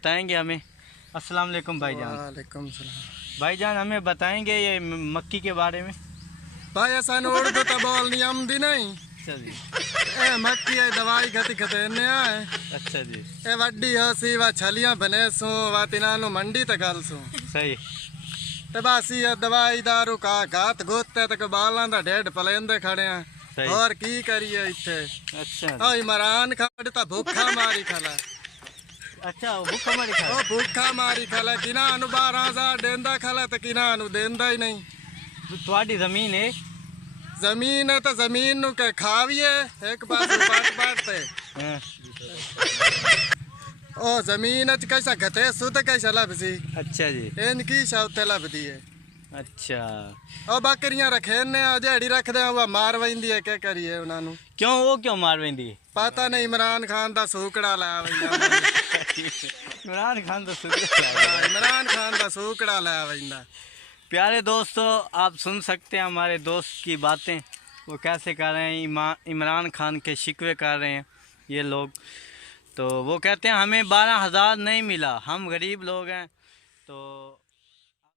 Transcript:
बताएंगे हमें। अस्सलाम वालेकुम भाईजान। वालेकुम सलाम। भाईजान हमें बताएंगे ये मक्की के बारे में। भाई ऐसा उर्दू तो बोलनी आमदी नहीं। अच्छा जी। ए मक्की है दवाई गति खतेने है। अच्छा जी। ए वड्डी होसी वा छलियां बने सू वा तिनानु मंडी तक गल सू सही। ते बासी ये दवाई दारू का घात गोते तक बालां दा ढेड पलेंदे खड़े हैं। सही। और की करिए इत्थे। अच्छा ओ इमरान खान ता भूखा मारी खला। अच्छा वो भूखा मारी खा। ओ भूखा मारी खला किना अनु 12,000 देंदा खला ते किना अनु देंदा ही नहीं। ਤੁਹਾਡੀ ਜ਼ਮੀਨ है। जमीन है तो जमीन नु के खाविए एक पास बाट बाट ते हाँ। ओ जमीन च कैसा घटे सुध कैसा लभसी। अच्छा जी। इनकी शौते लभदी है। अच्छा ओ बकरियां रखे ने जेड़ी रख दे वो मार वैंदी है क्या करिए उन्हां नु। क्यों वो क्यों मार वेंदी? पता नहीं इमरान खान दा सूकड़ा ला वैंदा। इमरान खान तो शुक्रिया। इमरान खान दा सूकड़ा ला वैंदा। प्यारे दोस्तों आप सुन सकते हैं हमारे दोस्त की बातें, वो कैसे कर रहे हैं, इमरान खान के शिकवे कर रहे हैं ये लोग। तो वो कहते हैं हमें 12,000 नहीं मिला, हम गरीब लोग हैं। तो